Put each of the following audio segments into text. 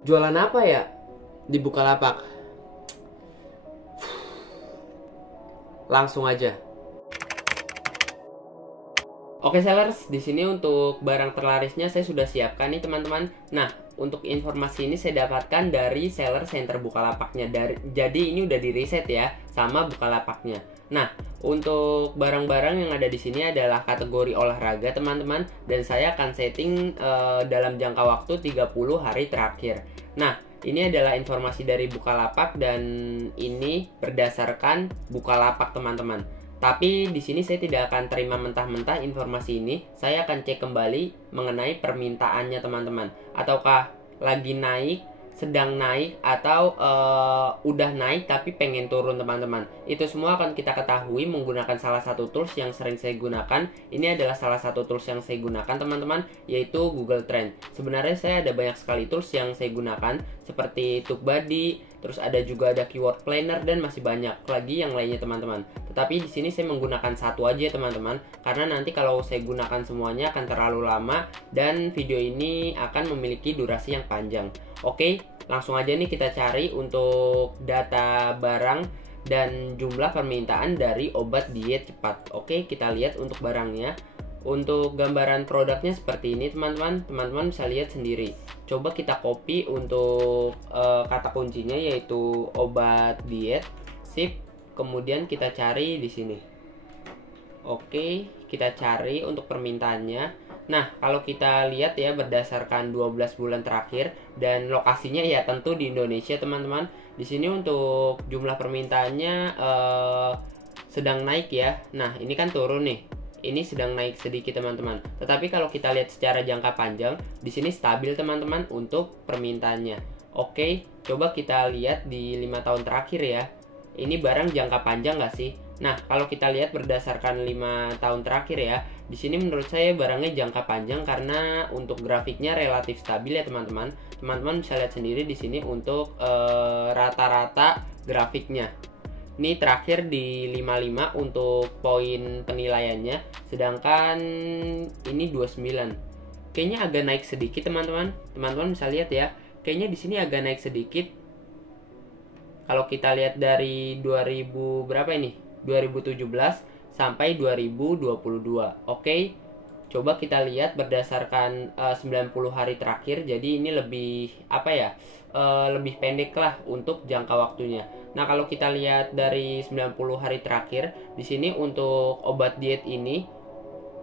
Jualan apa ya di Bukalapak? Langsung aja. Oke sellers, di sini untuk barang terlarisnya saya sudah siapkan nih teman-teman. Nah, untuk informasi ini saya dapatkan dari seller center Bukalapaknya. Jadi ini udah di riset ya sama Bukalapaknya. Nah, untuk barang-barang yang ada di sini adalah kategori olahraga teman-teman, dan saya akan setting dalam jangka waktu 30 hari terakhir. Nah, ini adalah informasi dari Bukalapak dan ini berdasarkan Bukalapak teman-teman. Tapi di sini saya tidak akan terima mentah-mentah informasi ini. Saya akan cek kembali mengenai permintaannya teman-teman. Ataukah lagi naik, sedang naik, atau udah naik tapi pengen turun teman-teman. Itu semua akan kita ketahui menggunakan salah satu tools yang sering saya gunakan. Ini adalah salah satu tools yang saya gunakan teman-teman, yaitu Google Trend. Sebenarnya saya ada banyak sekali tools yang saya gunakan seperti TubeBuddy, terus ada juga ada keyword planner, dan masih banyak lagi yang lainnya teman-teman. Tetapi di sini saya menggunakan satu aja teman-teman, karena nanti kalau saya gunakan semuanya akan terlalu lama dan video ini akan memiliki durasi yang panjang. Oke, langsung aja nih kita cari untuk data barang dan jumlah permintaan dari obat diet cepat. Oke, kita lihat untuk barangnya. Untuk gambaran produknya seperti ini teman-teman. Teman-teman bisa lihat sendiri. Coba kita copy untuk kata kuncinya yaitu obat diet. Sip. Kemudian kita cari di sini. Oke, kita cari untuk permintaannya. Nah, kalau kita lihat ya berdasarkan 12 bulan terakhir dan lokasinya ya tentu di Indonesia teman-teman. Di sini untuk jumlah permintaannya sedang naik ya. Nah, ini kan turun nih. Ini sedang naik sedikit teman-teman. Tetapi kalau kita lihat secara jangka panjang, di sini stabil teman-teman untuk permintaannya. Oke, coba kita lihat di 5 tahun terakhir ya. Ini barang jangka panjang nggak sih? Nah, kalau kita lihat berdasarkan 5 tahun terakhir ya, di sini menurut saya barangnya jangka panjang karena untuk grafiknya relatif stabil ya teman-teman. Teman-teman bisa lihat sendiri di sini untuk rata-rata grafiknya. Ini terakhir di 55 untuk poin penilaiannya, sedangkan ini 29. Kayaknya agak naik sedikit teman-teman. Teman-teman bisa lihat ya. Kayaknya di sini agak naik sedikit. Kalau kita lihat dari 2000 berapa ini? 2017 sampai 2022. Oke. Coba kita lihat berdasarkan 90 hari terakhir. Jadi ini lebih apa ya? Lebih pendek lah untuk jangka waktunya. Nah, kalau kita lihat dari 90 hari terakhir, di sini untuk obat diet ini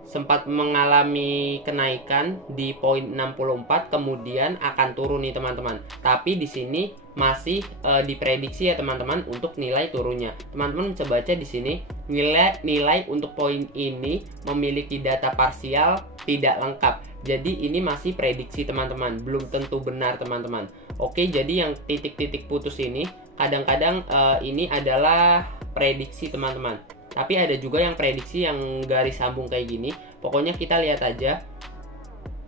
sempat mengalami kenaikan di poin 64, kemudian akan turun nih teman-teman. Tapi di sini masih diprediksi ya teman-teman untuk nilai turunnya. Teman-teman bisa baca di sini nilai untuk poin ini memiliki data parsial tidak lengkap. Jadi ini masih prediksi teman-teman, belum tentu benar teman-teman. Oke, jadi yang titik-titik putus ini kadang-kadang ini adalah prediksi teman-teman. Tapi ada juga yang prediksi yang garis sambung kayak gini. Pokoknya kita lihat aja.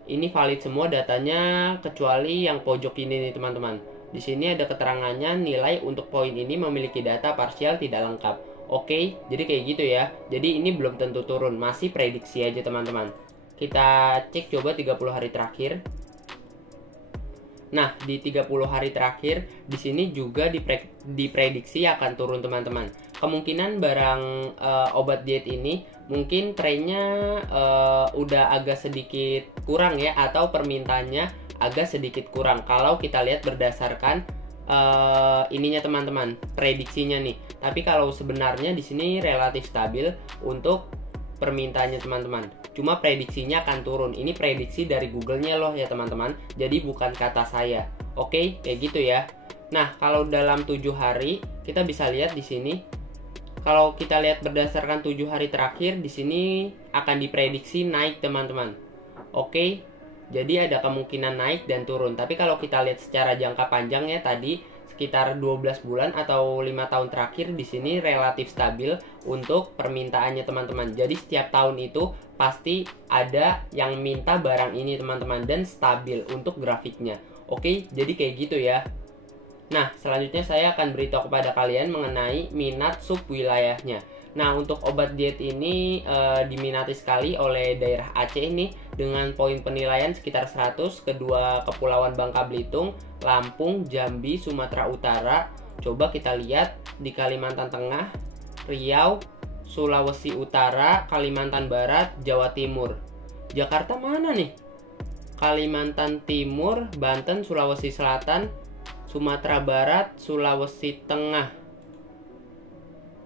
Ini valid semua datanya kecuali yang pojok ini nih teman-teman. Di sini ada keterangannya nilai untuk poin ini memiliki data parsial tidak lengkap. Oke, jadi kayak gitu ya. Jadi ini belum tentu turun, masih prediksi aja teman-teman. Kita cek coba 30 hari terakhir. Nah, di 30 hari terakhir di sini juga diprediksi akan turun teman-teman. Kemungkinan barang obat diet ini mungkin trennya udah agak sedikit kurang ya, atau permintaannya agak sedikit kurang kalau kita lihat berdasarkan ininya teman-teman, prediksinya nih. Tapi kalau sebenarnya di sini relatif stabil untuk permintaannya teman-teman. Cuma prediksinya akan turun. Ini prediksi dari Google-nya loh ya teman-teman. Jadi bukan kata saya. Oke, kayak gitu ya. Nah, kalau dalam 7 hari kita bisa lihat di sini. Kalau kita lihat berdasarkan 7 hari terakhir di sini akan diprediksi naik teman-teman. Oke. Jadi ada kemungkinan naik dan turun. Tapi kalau kita lihat secara jangka panjang ya tadi sekitar 12 bulan atau 5 tahun terakhir di sini relatif stabil untuk permintaannya teman-teman. Jadi setiap tahun itu pasti ada yang minta barang ini teman-teman dan stabil untuk grafiknya. Oke, jadi kayak gitu ya. Nah, selanjutnya saya akan beritahu kepada kalian mengenai minat sub wilayahnya. Nah, untuk obat diet ini diminati sekali oleh daerah Aceh ini. dengan poin penilaian sekitar 100. Kedua kepulauan Bangka Belitung, Lampung, Jambi, Sumatera Utara. Coba kita lihat di Kalimantan Tengah, Riau, Sulawesi Utara, Kalimantan Barat, Jawa Timur. Jakarta mana nih? Kalimantan Timur, Banten, Sulawesi Selatan, Sumatera Barat, Sulawesi Tengah,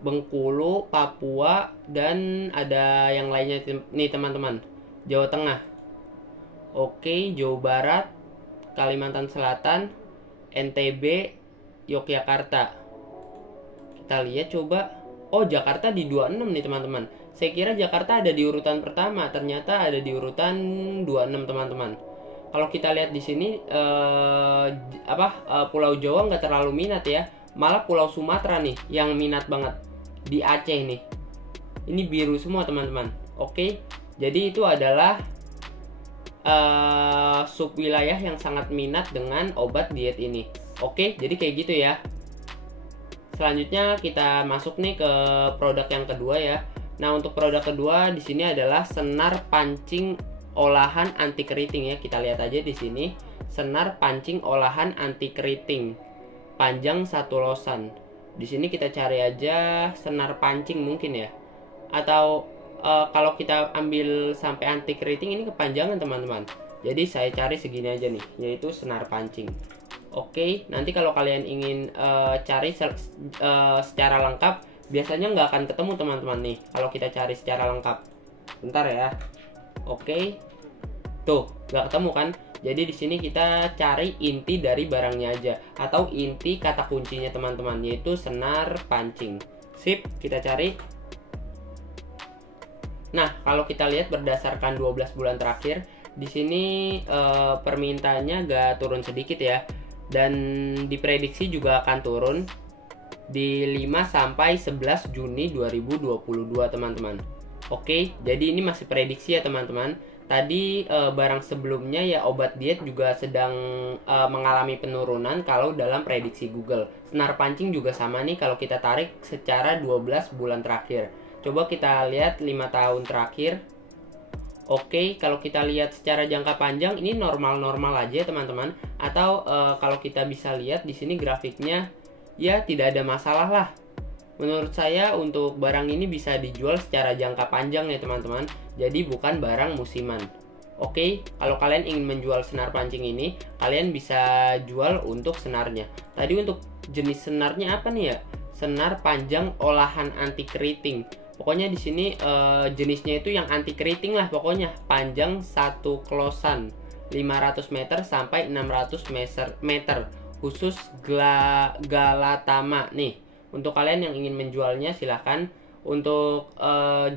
Bengkulu, Papua, dan ada yang lainnya nih teman-teman. Jawa Tengah. Oke, Jawa Barat, Kalimantan Selatan, NTB, Yogyakarta. Kita lihat coba. Oh, Jakarta di 26 nih teman-teman. Saya kira Jakarta ada di urutan pertama, ternyata ada di urutan 26 teman-teman. Kalau kita lihat di sini Pulau Jawa nggak terlalu minat ya. Malah Pulau Sumatera nih yang minat banget. Di Aceh nih. Ini biru semua teman-teman. Oke. Jadi itu adalah subwilayah yang sangat minat dengan obat diet ini. Oke, jadi kayak gitu ya. Selanjutnya kita masuk nih ke produk yang kedua ya. Nah, untuk produk kedua di sini adalah senar pancing olahan anti keriting ya. Kita lihat aja di sini, senar pancing olahan anti keriting. Panjang 1 losan. Di sini kita cari aja senar pancing mungkin ya. Atau kalau kita ambil sampai anti keriting ini kepanjangan teman-teman. Jadi saya cari segini aja nih, yaitu senar pancing. Oke, nanti kalau kalian ingin cari secara lengkap, biasanya nggak akan ketemu teman-teman nih. Kalau kita cari secara lengkap, bentar ya. Oke, tuh nggak ketemu kan? Jadi di sini kita cari inti dari barangnya aja, atau inti kata kuncinya teman-teman, yaitu senar pancing. Sip, kita cari. Nah, kalau kita lihat berdasarkan 12 bulan terakhir, di sini permintaannya agak turun sedikit ya. Dan diprediksi juga akan turun di 5 sampai 11 Juni 2022 teman-teman. Oke, jadi ini masih prediksi ya teman-teman. Tadi barang sebelumnya ya obat diet juga sedang mengalami penurunan kalau dalam prediksi Google. Senar pancing juga sama nih kalau kita tarik secara 12 bulan terakhir. Coba kita lihat 5 tahun terakhir. Oke, kalau kita lihat secara jangka panjang ini normal-normal aja teman-teman. Atau kalau kita bisa lihat di sini grafiknya ya tidak ada masalah lah. Menurut saya untuk barang ini bisa dijual secara jangka panjang ya teman-teman. Jadi bukan barang musiman. Oke, kalau kalian ingin menjual senar pancing ini, kalian bisa jual untuk senarnya. Tadi untuk jenis senarnya apa nih ya? Senar panjang olahan anti keriting. Pokoknya di sini jenisnya itu yang anti keriting lah pokoknya. Panjang 1 klosan 500 meter sampai 600 meter. Khusus Galatama nih. Untuk kalian yang ingin menjualnya silahkan. Untuk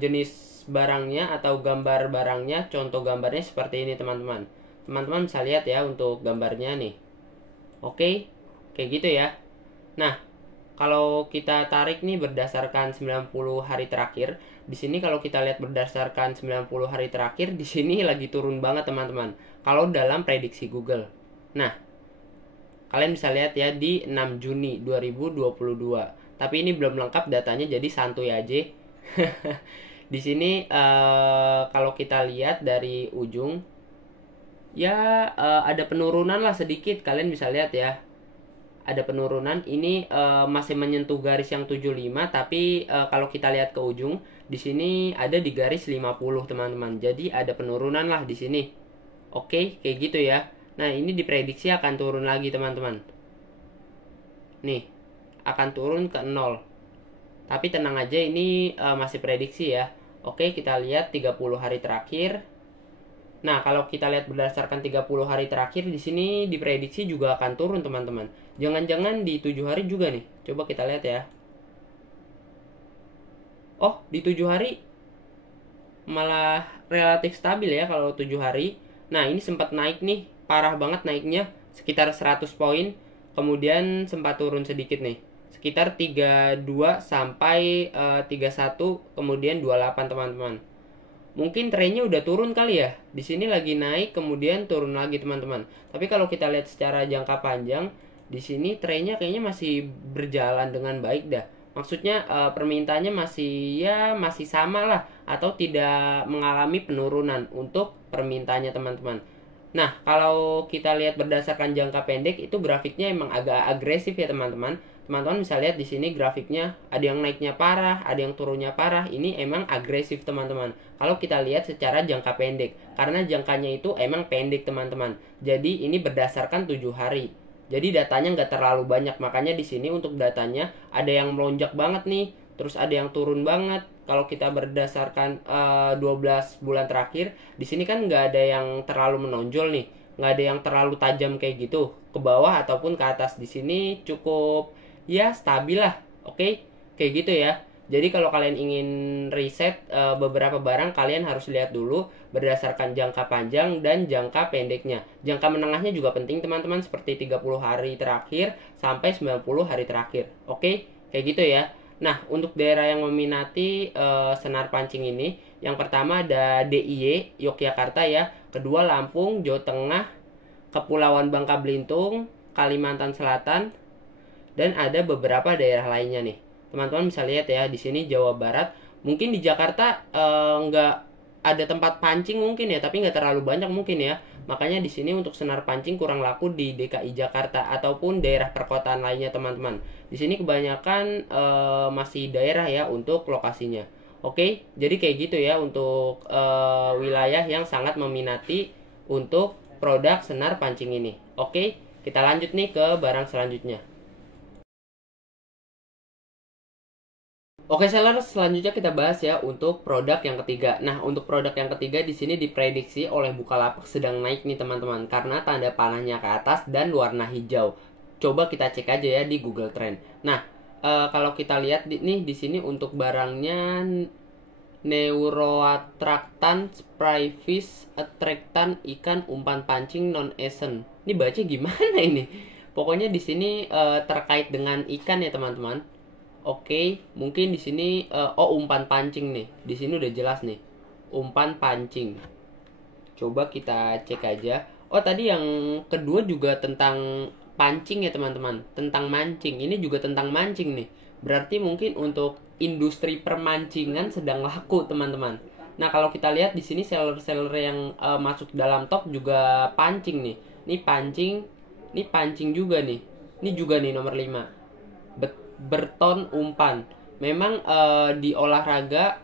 jenis barangnya atau gambar barangnya, contoh gambarnya seperti ini teman-teman. Teman-teman bisa lihat ya untuk gambarnya nih. Oke, kayak gitu ya. Nah, kalau kita tarik nih berdasarkan 90 hari terakhir, di sini kalau kita lihat berdasarkan 90 hari terakhir, di sini lagi turun banget teman-teman. Kalau dalam prediksi Google. Nah, kalian bisa lihat ya di 6 Juni 2022. Tapi ini belum lengkap datanya, jadi santuy aja. Di sini kalau kita lihat dari ujung, ya ada penurunan lah sedikit. Kalian bisa lihat ya, ada penurunan. Ini masih menyentuh garis yang 75, tapi kalau kita lihat ke ujung, di sini ada di garis 50 teman-teman. Jadi ada penurunan lah di sini. Oke, kayak gitu ya. Nah, ini diprediksi akan turun lagi teman-teman. Nih, akan turun ke 0. Tapi tenang aja, ini masih prediksi ya. Oke, kita lihat 30 hari terakhir. Nah, kalau kita lihat berdasarkan 30 hari terakhir, di sini diprediksi juga akan turun teman-teman. Jangan-jangan di 7 hari juga nih. Coba kita lihat ya. Oh, di 7 hari malah relatif stabil ya kalau 7 hari. Nah, ini sempat naik nih, parah banget naiknya, sekitar 100 poin. Kemudian sempat turun sedikit nih, sekitar 32 sampai 31, kemudian 28 teman-teman. Mungkin trennya udah turun kali ya. Di sini lagi naik kemudian turun lagi teman-teman. Tapi kalau kita lihat secara jangka panjang, di sini trennya kayaknya masih berjalan dengan baik dah. Maksudnya permintaannya masih sama lah, atau tidak mengalami penurunan untuk permintaannya teman-teman. Nah, kalau kita lihat berdasarkan jangka pendek, itu grafiknya emang agak agresif ya teman-teman. Teman-teman bisa lihat di sini grafiknya ada yang naiknya parah, ada yang turunnya parah. Ini emang agresif teman-teman. Kalau kita lihat secara jangka pendek, karena jangkanya itu emang pendek teman-teman. Jadi ini berdasarkan 7 hari. Jadi datanya nggak terlalu banyak, makanya di sini untuk datanya ada yang melonjak banget nih, terus ada yang turun banget. Kalau kita berdasarkan 12 bulan terakhir, di sini kan nggak ada yang terlalu menonjol nih, nggak ada yang terlalu tajam kayak gitu ke bawah ataupun ke atas. Di sini cukup ya stabil lah, oke, kayak gitu ya. Jadi kalau kalian ingin riset beberapa barang, kalian harus lihat dulu berdasarkan jangka panjang dan jangka pendeknya. Jangka menengahnya juga penting teman-teman, seperti 30 hari terakhir sampai 90 hari terakhir. Oke, kayak gitu ya. Nah, untuk daerah yang meminati senar pancing ini, yang pertama ada DIY Yogyakarta ya, kedua Lampung, Jawa Tengah, Kepulauan Bangka Belitung, Kalimantan Selatan, dan ada beberapa daerah lainnya nih. Teman-teman bisa lihat ya, di sini Jawa Barat. Mungkin di Jakarta nggak ada tempat pancing mungkin ya, tapi nggak terlalu banyak mungkin ya. Makanya di sini untuk senar pancing kurang laku di DKI Jakarta ataupun daerah perkotaan lainnya teman-teman. Di sini kebanyakan masih daerah ya untuk lokasinya. Oke, jadi kayak gitu ya untuk wilayah yang sangat meminati untuk produk senar pancing ini. Oke, kita lanjut nih ke barang selanjutnya. Oke seller, selanjutnya kita bahas ya untuk produk yang ketiga. Nah, untuk produk yang ketiga di sini diprediksi oleh Bukalapak sedang naik nih teman-teman, karena tanda panahnya ke atas dan warna hijau. Coba kita cek aja ya di Google Trend. Nah, kalau kita lihat nih di sini untuk barangnya Neuroattractan Spray Fish Attractan ikan umpan pancing non esen. Ini baca gimana ini? Pokoknya di sini terkait dengan ikan ya teman-teman. Oke, mungkin di sini umpan pancing nih. Di sini udah jelas nih. Umpan pancing. Coba kita cek aja. Oh, tadi yang kedua juga tentang pancing ya, teman-teman. Tentang mancing. Ini juga tentang mancing nih. Berarti mungkin untuk industri permancingan sedang laku, teman-teman. Nah, kalau kita lihat di sini seller-seller yang masuk dalam top juga pancing nih. Ini pancing juga nih. Ini juga nih nomor 5. Berton umpan. Memang di olahraga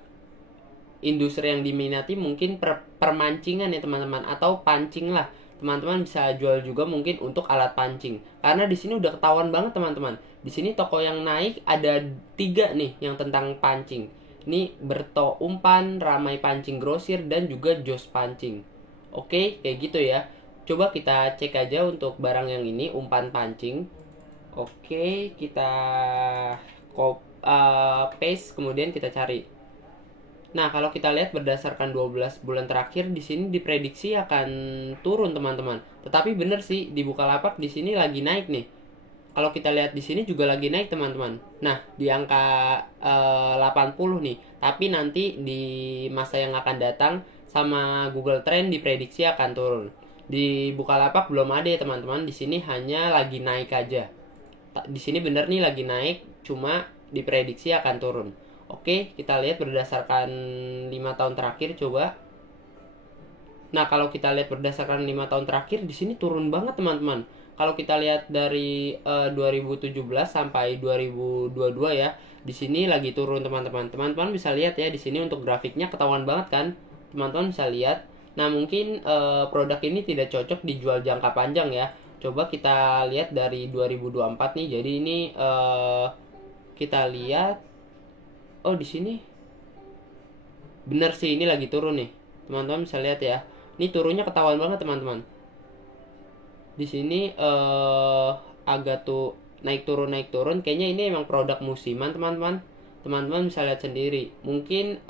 industri yang diminati mungkin permancingan ya teman-teman, atau pancing lah. Teman-teman bisa jual juga mungkin untuk alat pancing. Karena di sini udah ketahuan banget teman-teman. Di sini toko yang naik ada 3 nih yang tentang pancing. Ini Berto Umpan, Ramai Pancing Grosir, dan juga Jos Pancing. Oke, kayak gitu ya. Coba kita cek aja untuk barang yang ini, umpan pancing. Oke, kita paste, kemudian kita cari. Nah, kalau kita lihat berdasarkan 12 bulan terakhir, di sini diprediksi akan turun teman-teman. Tetapi bener sih, di Bukalapak di sini lagi naik nih. Kalau kita lihat di sini juga lagi naik teman-teman. Nah, di angka 80 nih. Tapi nanti di masa yang akan datang sama Google Trend diprediksi akan turun. Di Bukalapak belum ada ya teman-teman. Di sini hanya lagi naik aja. Di sini bener nih lagi naik, cuma diprediksi akan turun. Oke, kita lihat berdasarkan 5 tahun terakhir coba. Nah, kalau kita lihat berdasarkan 5 tahun terakhir di sini turun banget teman-teman. Kalau kita lihat dari 2017 sampai 2022 ya, di sini lagi turun teman-teman. Teman-teman bisa lihat ya di sini untuk grafiknya ketahuan banget kan. Teman-teman bisa lihat. Nah, mungkin produk ini tidak cocok dijual jangka panjang ya. Coba kita lihat dari 2024 nih. Jadi ini kita lihat, oh di sini bener sih ini lagi turun nih. Teman-teman bisa lihat ya. Ini turunnya ketahuan banget teman-teman. Di sini agak tuh naik turun. Kayaknya ini emang produk musiman teman-teman. Teman-teman bisa lihat sendiri. Mungkin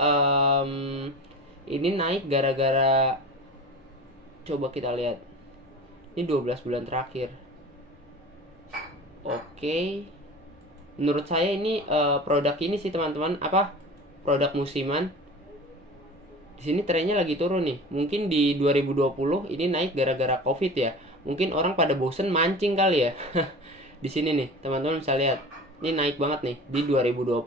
ini naik gara-gara, coba kita lihat. Ini 12 bulan terakhir. Oke. Menurut saya ini produk ini sih teman-teman, produk musiman. Di sini trennya lagi turun nih. Mungkin di 2020 ini naik gara-gara Covid ya. Mungkin orang pada bosen mancing kali ya. Di sini nih, teman-teman bisa lihat. Ini naik banget nih di 2020.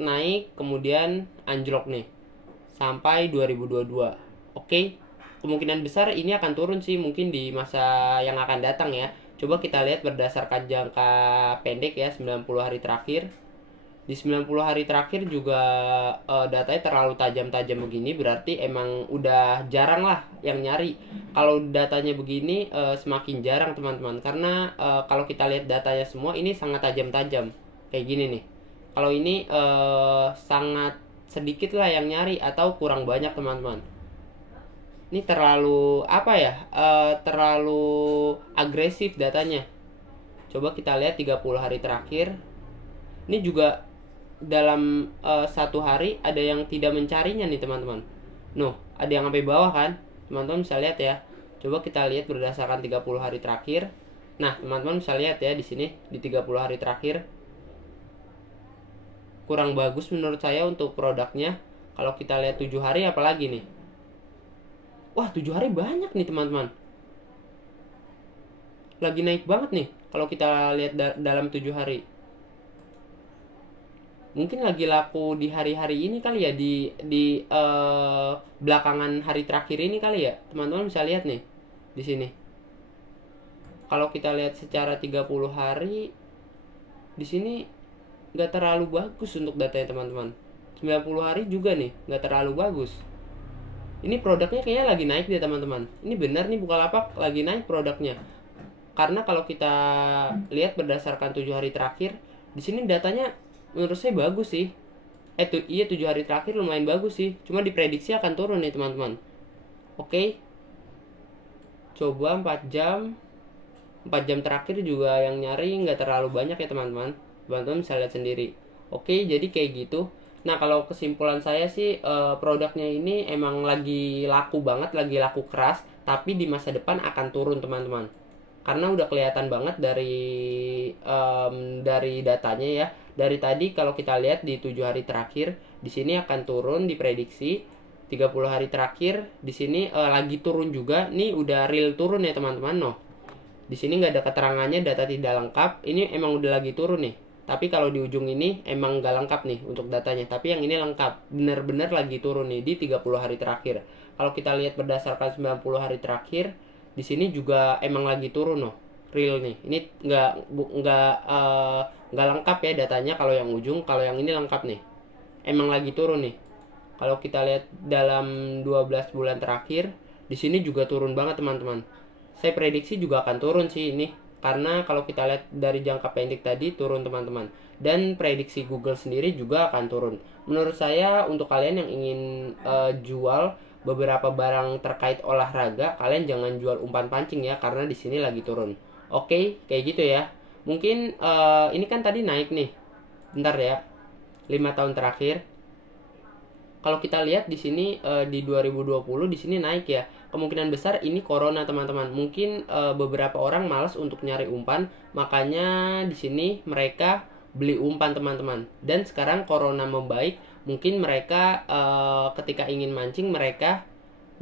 Naik kemudian anjlok nih sampai 2022. Oke, kemungkinan besar ini akan turun sih mungkin di masa yang akan datang ya. Coba kita lihat berdasarkan jangka pendek ya, 90 hari terakhir. Di 90 hari terakhir juga datanya terlalu tajam-tajam begini, berarti emang udah jarang lah yang nyari. Kalau datanya begini semakin jarang teman-teman, karena kalau kita lihat datanya semua ini sangat tajam-tajam kayak gini nih. Kalau ini sangat sedikit lah yang nyari atau kurang banyak teman-teman. Ini terlalu apa ya, terlalu agresif datanya. Coba kita lihat 30 hari terakhir. Ini juga dalam satu hari ada yang tidak mencarinya nih teman-teman. Ada yang sampai bawah kan? Teman-teman bisa lihat ya. Coba kita lihat berdasarkan 30 hari terakhir. Nah, teman-teman bisa lihat ya di sini di 30 hari terakhir. Kurang bagus menurut saya untuk produknya. Kalau kita lihat 7 hari apalagi nih. Wah, 7 hari banyak nih teman-teman. Lagi naik banget nih kalau kita lihat dalam 7 hari. Mungkin lagi laku di hari-hari ini kali ya, di belakangan hari terakhir ini kali ya. Teman-teman bisa lihat nih di sini. Kalau kita lihat secara 30 hari di sini nggak terlalu bagus untuk datanya teman-teman. 90 hari juga nih nggak terlalu bagus. Ini produknya kayaknya lagi naik deh teman-teman. Ini benar nih Bukalapak lagi naik produknya. Karena kalau kita lihat berdasarkan 7 hari terakhir, di sini datanya menurut saya bagus sih. 7 hari terakhir lumayan bagus sih. Cuma diprediksi akan turun nih teman-teman. Oke. Coba 4 jam. 4 jam terakhir juga yang nyari nggak terlalu banyak ya teman-teman. Teman-teman bisa lihat sendiri. Oke, jadi kayak gitu. Nah, kalau kesimpulan saya sih produknya ini emang lagi laku banget, lagi laku keras, tapi di masa depan akan turun teman-teman. Karena udah kelihatan banget dari datanya ya. Dari tadi kalau kita lihat di 7 hari terakhir, di sini akan turun diprediksi. 30 hari terakhir di sini lagi turun juga. Nih udah real turun ya teman-teman. Di sini nggak ada keterangannya, data tidak lengkap. Ini emang udah lagi turun nih. Tapi kalau di ujung ini emang nggak lengkap nih untuk datanya. Tapi yang ini lengkap, bener-bener lagi turun nih di 30 hari terakhir. Kalau kita lihat berdasarkan 90 hari terakhir, di sini juga emang lagi turun real nih. Ini nggak lengkap ya datanya kalau yang ujung. Kalau yang ini lengkap nih. Emang lagi turun nih. Kalau kita lihat dalam 12 bulan terakhir, di sini juga turun banget teman-teman. Saya prediksi juga akan turun sih ini. Karena kalau kita lihat dari jangka pendek tadi turun teman-teman. Dan prediksi Google sendiri juga akan turun. Menurut saya untuk kalian yang ingin jual beberapa barang terkait olahraga, kalian jangan jual umpan pancing ya, karena di sini lagi turun. Oke, kayak gitu ya. Mungkin ini kan tadi naik nih. Bentar ya. 5 tahun terakhir. Kalau kita lihat di sini di 2020 di sini naik ya. Kemungkinan besar ini corona teman-teman. Mungkin beberapa orang malas untuk nyari umpan, makanya di sini mereka beli umpan teman-teman. Dan sekarang corona membaik, mungkin mereka ketika ingin mancing mereka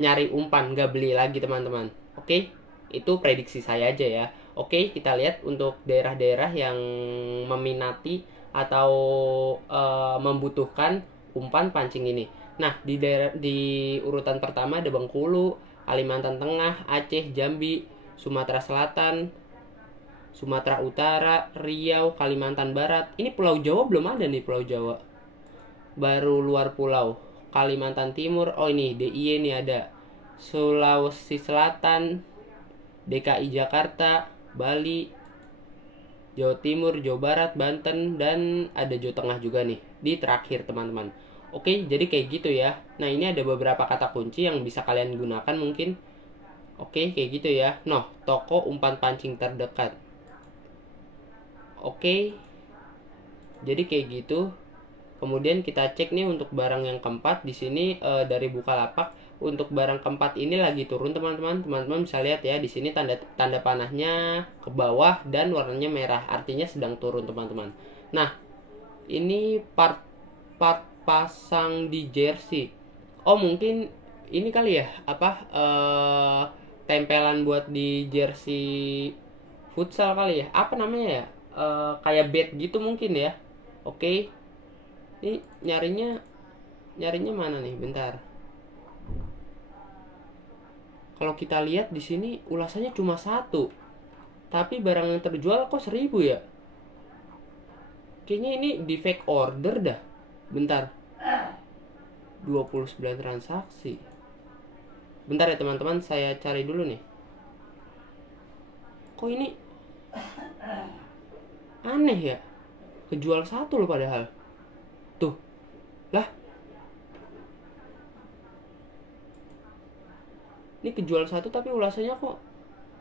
nyari umpan, nggak beli lagi teman-teman. Oke, itu prediksi saya aja ya. Oke, kita lihat untuk daerah-daerah yang meminati atau membutuhkan umpan pancing ini. Nah, di urutan pertama ada Bengkulu, Kalimantan Tengah, Aceh, Jambi, Sumatera Selatan, Sumatera Utara, Riau, Kalimantan Barat. Ini Pulau Jawa belum ada nih, Pulau Jawa. Baru luar pulau. Kalimantan Timur, oh ini DIY nih ada. Sulawesi Selatan, DKI Jakarta, Bali, Jawa Timur, Jawa Barat, Banten, dan ada Jawa Tengah juga nih di terakhir teman-teman. Oke, jadi kayak gitu ya. Nah, ini ada beberapa kata kunci yang bisa kalian gunakan mungkin. Oke, kayak gitu ya. Toko umpan pancing terdekat. Oke, jadi kayak gitu. Kemudian kita cek nih untuk barang yang keempat di sini dari Bukalapak. Untuk barang keempat ini lagi turun teman-teman. Teman-teman bisa lihat ya di sini tanda panahnya ke bawah dan warnanya merah. Artinya sedang turun teman-teman. Nah, ini part pasang di jersey. Oh, mungkin ini kali ya, tempelan buat di jersey futsal kali ya. Apa namanya ya? kayak bed gitu mungkin ya. Oke. Ini nyarinya mana nih? Bentar. Kalau kita lihat di sini ulasannya cuma 1. Tapi barang yang terjual kok 1.000 ya? Kayaknya ini di fake order dah. Bentar. 29 transaksi. Bentar ya teman-teman, saya cari dulu nih. Kok ini aneh ya? Kejual 1 loh padahal. Tuh. Lah. Ini kejual 1 tapi ulasannya kok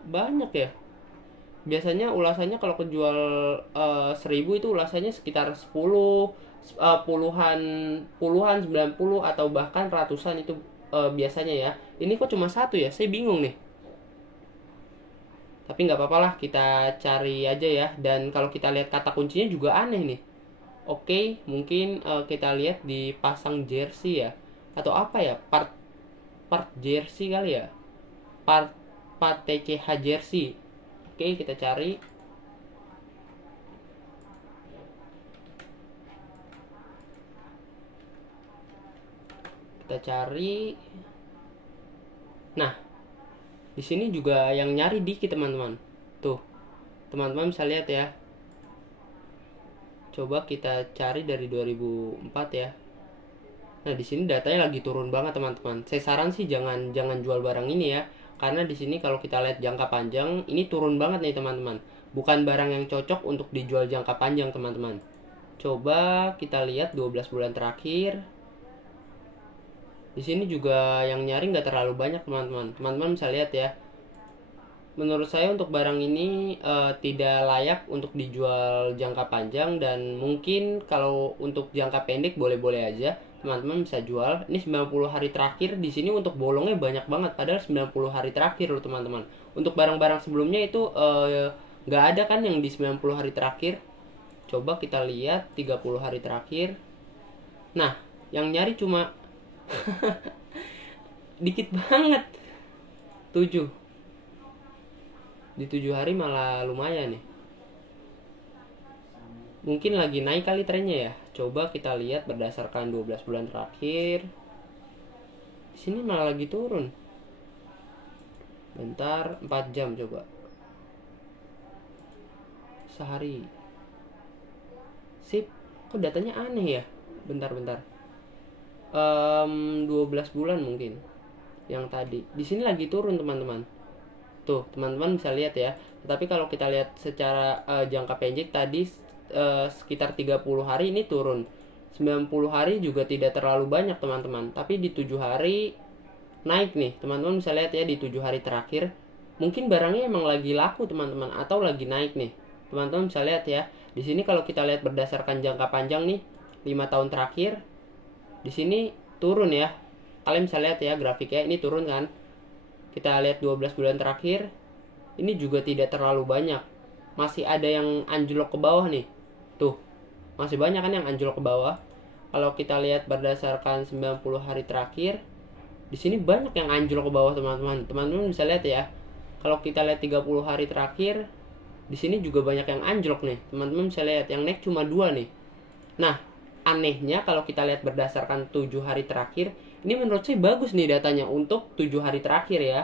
banyak ya? Biasanya ulasannya kalau kejual 1.000 itu ulasannya sekitar 10, puluhan, 90 atau bahkan ratusan itu biasanya ya. Ini kok cuma 1 ya? Saya bingung nih. Tapi nggak apa-apa lah, kita cari aja ya. Dan kalau kita lihat kata kuncinya juga aneh nih. Oke, mungkin kita lihat di pasang jersey ya, atau apa ya, part jersey kali ya, part TCH jersey. Oke, kita cari. Nah, di sini juga yang nyari dikit teman-teman. Tuh, teman-teman bisa lihat ya. Coba kita cari dari 2004 ya. Nah, di sini datanya lagi turun banget teman-teman. Saya saran sih jangan jual barang ini ya. Karena di sini kalau kita lihat jangka panjang, ini turun banget nih teman-teman. Bukan barang yang cocok untuk dijual jangka panjang teman-teman. Coba kita lihat 12 bulan terakhir. Di sini juga yang nyari nggak terlalu banyak teman-teman. Teman-teman bisa lihat ya. Menurut saya untuk barang ini tidak layak untuk dijual jangka panjang, dan mungkin kalau untuk jangka pendek boleh-boleh aja teman-teman bisa jual. Ini 90 hari terakhir, di sini untuk bolongnya banyak banget padahal 90 hari terakhir loh teman-teman. Untuk barang-barang sebelumnya itu nggak ada kan yang di 90 hari terakhir. Coba kita lihat 30 hari terakhir. Nah, yang nyari cuma dikit banget. 7. Di 7 hari malah lumayan nih. Mungkin lagi naik kali trennya ya. Coba kita lihat berdasarkan 12 bulan terakhir. Di sini malah lagi turun. Bentar, 4 jam coba. Sehari. Sip, kok datanya aneh ya? Bentar. 12 bulan mungkin. Yang tadi. Di sini lagi turun teman-teman. Tuh, teman-teman bisa lihat ya. Tapi kalau kita lihat secara jangka pendek tadi sekitar 30 hari ini turun. 90 hari juga tidak terlalu banyak teman-teman. Tapi di 7 hari naik nih. Teman-teman bisa lihat ya di 7 hari terakhir. Mungkin barangnya emang lagi laku teman-teman, atau lagi naik nih. Teman-teman bisa lihat ya. Di sini kalau kita lihat berdasarkan jangka panjang nih, 5 tahun terakhir, di sini turun ya. Kalian bisa lihat ya grafiknya, ini turun kan. Kita lihat 12 bulan terakhir, ini juga tidak terlalu banyak. Masih ada yang anjlok ke bawah nih. Tuh, masih banyak kan yang anjlok ke bawah. Kalau kita lihat berdasarkan 90 hari terakhir, di sini banyak yang anjlok ke bawah teman-teman. Teman-teman bisa lihat ya. Kalau kita lihat 30 hari terakhir, di sini juga banyak yang anjlok nih. Teman-teman bisa lihat yang naik cuma 2 nih. Nah, anehnya kalau kita lihat berdasarkan 7 hari terakhir, ini menurut saya bagus nih datanya untuk 7 hari terakhir ya.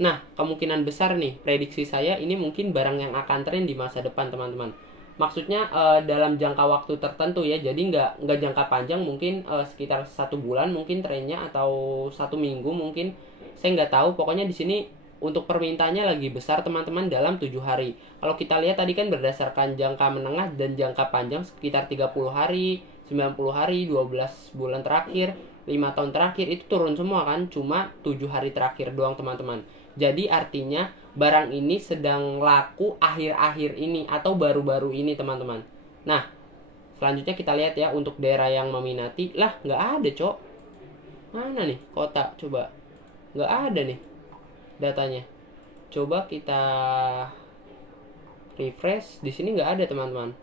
Nah, kemungkinan besar nih, prediksi saya ini mungkin barang yang akan tren di masa depan teman-teman. Maksudnya dalam jangka waktu tertentu ya, jadi nggak jangka panjang, mungkin sekitar 1 bulan mungkin trennya, atau 1 minggu mungkin. Saya nggak tahu, pokoknya di sini untuk permintaannya lagi besar teman-teman dalam 7 hari. Kalau kita lihat tadi kan berdasarkan jangka menengah dan jangka panjang sekitar 30 hari, 90 hari, 12 bulan terakhir, 5 tahun terakhir itu turun semua kan, cuma 7 hari terakhir doang teman-teman. Jadi artinya barang ini sedang laku akhir-akhir ini atau baru-baru ini teman-teman. Nah, selanjutnya kita lihat ya untuk daerah yang meminati. Lah, nggak ada cok. Mana nih kota, coba. Nggak ada nih datanya. Coba kita refresh, di sini nggak ada teman-teman.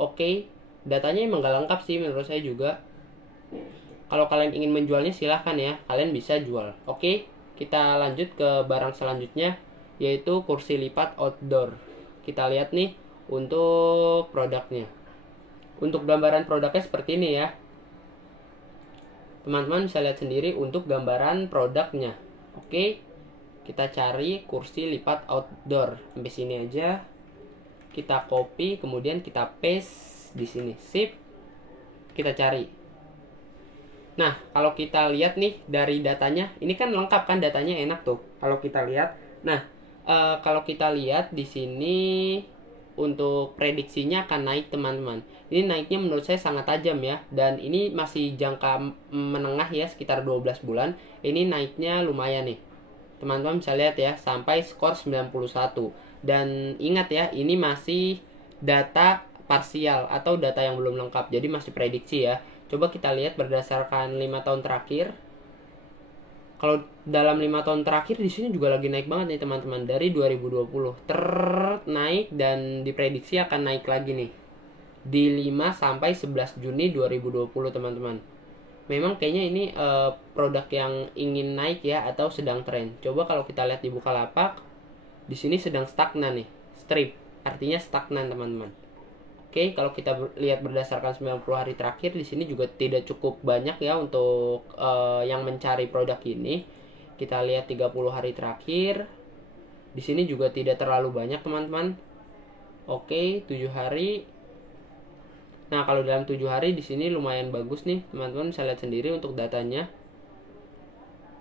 Oke, datanya emang nggak lengkap sih menurut saya juga. Kalau kalian ingin menjualnya silahkan ya, kalian bisa jual. Oke, kita lanjut ke barang selanjutnya, yaitu kursi lipat outdoor. kita lihat nih untuk produknya. Untuk gambaran produknya seperti ini ya. Teman-teman bisa lihat sendiri untuk gambaran produknya. Oke, kita cari kursi lipat outdoor. Sampai sini aja. Kita copy, kemudian kita paste di sini. Sip. Kita cari. Nah, kalau kita lihat nih dari datanya, ini kan lengkap kan, datanya enak tuh. Kalau kita lihat, nah kalau kita lihat di sini untuk prediksinya akan naik teman-teman. Ini naiknya menurut saya sangat tajam ya, dan ini masih jangka menengah ya, sekitar 12 bulan. Ini naiknya lumayan nih. Teman-teman bisa lihat ya, sampai skor 91. Dan ingat ya, ini masih data parsial atau data yang belum lengkap, jadi masih prediksi ya. Coba kita lihat berdasarkan 5 tahun terakhir. Kalau dalam 5 tahun terakhir di sini juga lagi naik banget nih teman-teman. Dari 2020 naik dan diprediksi akan naik lagi nih di 5 sampai 11 Juni 2020 teman-teman. Memang kayaknya ini produk yang ingin naik ya, atau sedang tren. Coba kalau kita lihat di Bukalapak, di sini sedang stagnan nih, strip, artinya stagnan teman-teman. Oke, kalau kita lihat berdasarkan 90 hari terakhir, di sini juga tidak cukup banyak ya untuk yang mencari produk ini. Kita lihat 30 hari terakhir, di sini juga tidak terlalu banyak teman-teman. Oke, 7 hari. Nah, kalau dalam 7 hari di sini lumayan bagus nih, teman-teman bisa lihat sendiri untuk datanya.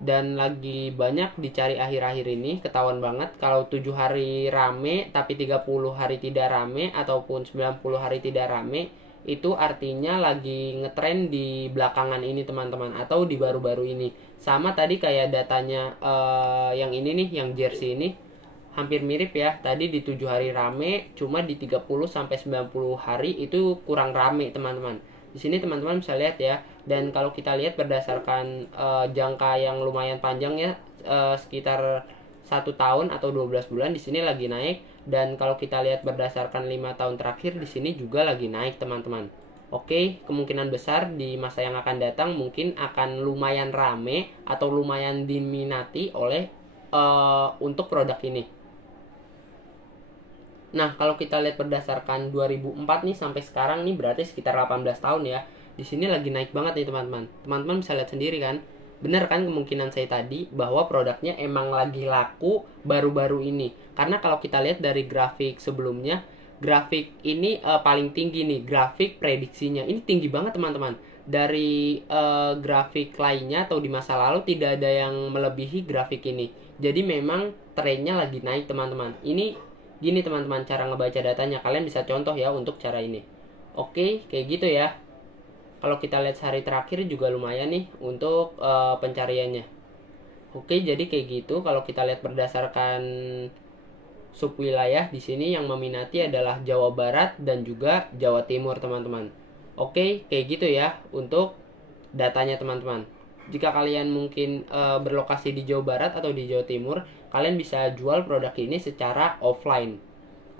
Dan lagi banyak dicari akhir-akhir ini, ketahuan banget kalau 7 hari rame tapi 30 hari tidak rame ataupun 90 hari tidak rame, itu artinya lagi ngetren di belakangan ini teman-teman, atau di baru-baru ini. Sama tadi kayak datanya yang ini nih, yang jersey ini hampir mirip ya. Tadi di 7 hari rame, cuma di 30 sampai 90 hari itu kurang rame teman-teman. Di sini teman-teman bisa lihat ya. Dan kalau kita lihat berdasarkan jangka yang lumayan panjang ya, sekitar 1 tahun atau 12 bulan, di sini lagi naik. Dan kalau kita lihat berdasarkan 5 tahun terakhir, di sini juga lagi naik teman-teman. Oke, kemungkinan besar di masa yang akan datang mungkin akan lumayan rame atau lumayan diminati oleh untuk produk ini. Nah, kalau kita lihat berdasarkan 2004 nih sampai sekarang nih, berarti sekitar 18 tahun ya. Di sini lagi naik banget nih teman-teman. Teman-teman bisa lihat sendiri kan. Bener kan kemungkinan saya tadi bahwa produknya emang lagi laku baru-baru ini. Karena kalau kita lihat dari grafik sebelumnya, grafik ini paling tinggi nih, grafik prediksinya. Ini tinggi banget teman-teman. Dari grafik lainnya atau di masa lalu tidak ada yang melebihi grafik ini. Jadi memang trennya lagi naik teman-teman. Ini gini teman-teman cara ngebaca datanya. Kalian bisa contoh ya untuk cara ini. Oke, kayak gitu ya. Kalau kita lihat sehari terakhir juga lumayan nih untuk pencariannya. Oke, jadi kayak gitu. Kalau kita lihat berdasarkan subwilayah, di sini yang meminati adalah Jawa Barat dan juga Jawa Timur, teman-teman. Oke, kayak gitu ya untuk datanya, teman-teman. Jika kalian mungkin berlokasi di Jawa Barat atau di Jawa Timur, kalian bisa jual produk ini secara offline.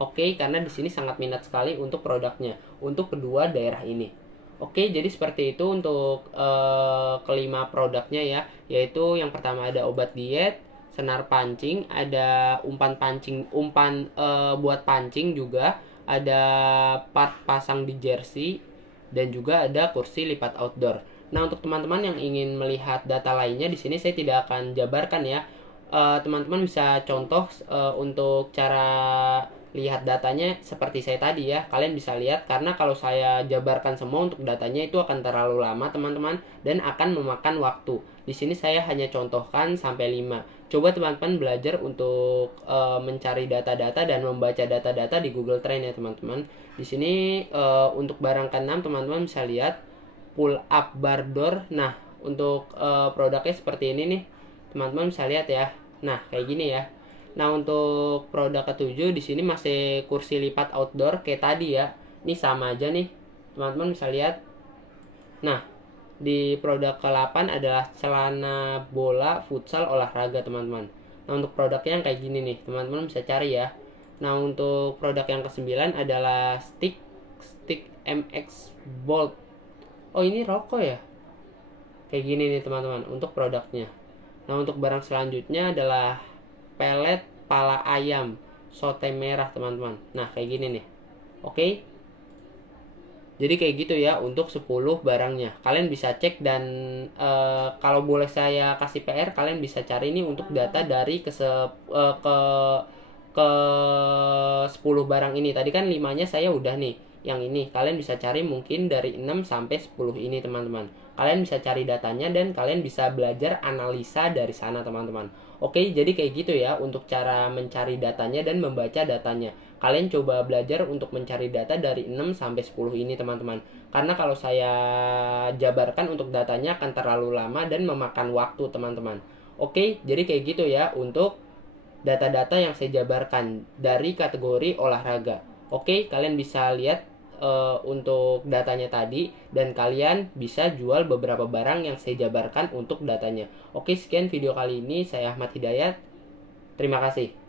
Oke, karena di sini sangat minat sekali untuk produknya untuk kedua daerah ini. Oke, jadi seperti itu untuk kelima produknya ya, yaitu yang pertama ada obat diet, senar pancing, ada umpan pancing, umpan buat pancing juga, ada part pasang di jersey, dan juga ada kursi lipat outdoor. Nah, untuk teman-teman yang ingin melihat data lainnya, di sini saya tidak akan jabarkan ya. Teman-teman bisa contoh untuk cara lihat datanya seperti saya tadi ya. Kalian bisa lihat, karena kalau saya jabarkan semua untuk datanya itu akan terlalu lama teman-teman, dan akan memakan waktu. Di sini saya hanya contohkan sampai 5. Coba teman-teman belajar untuk mencari data-data dan membaca data-data di Google Trend ya teman-teman. Di sini untuk barang ke-6 teman-teman bisa lihat pull up bar door. Nah, untuk produknya seperti ini nih. Teman-teman bisa lihat ya. Nah, kayak gini ya. Nah, untuk produk ke-7 di sini masih kursi lipat outdoor kayak tadi ya. Ini sama aja nih. Teman-teman bisa lihat. Nah, di produk ke-8 adalah celana bola futsal olahraga, teman-teman. Nah, untuk produknya yang kayak gini nih, teman-teman bisa cari ya. Nah, untuk produk yang ke-9 adalah stick MX Bolt. Oh, ini rokok ya? Kayak gini nih, teman-teman, untuk produknya. Nah, untuk barang selanjutnya adalah pelet pala ayam. sote merah teman-teman. Nah kayak gini nih. Oke, jadi kayak gitu ya untuk 10 barangnya. Kalian bisa cek dan kalau boleh saya kasih PR, kalian bisa cari ini untuk data dari ke 10 barang ini. Tadi kan 5-nya saya udah nih. Yang ini kalian bisa cari mungkin dari 6 sampai 10 ini teman-teman. Kalian bisa cari datanya dan kalian bisa belajar analisa dari sana teman-teman. Oke, jadi kayak gitu ya untuk cara mencari datanya dan membaca datanya. Kalian coba belajar untuk mencari data dari 6 sampai 10 ini teman-teman. Karena kalau saya jabarkan untuk datanya akan terlalu lama dan memakan waktu teman-teman. Oke, jadi kayak gitu ya untuk data-data yang saya jabarkan dari kategori olahraga. Oke, kalian bisa lihat untuk datanya tadi dan kalian bisa jual beberapa barang yang saya jabarkan untuk datanya. Oke, sekian video kali ini. Saya Ahmad Hidayat. Terima kasih.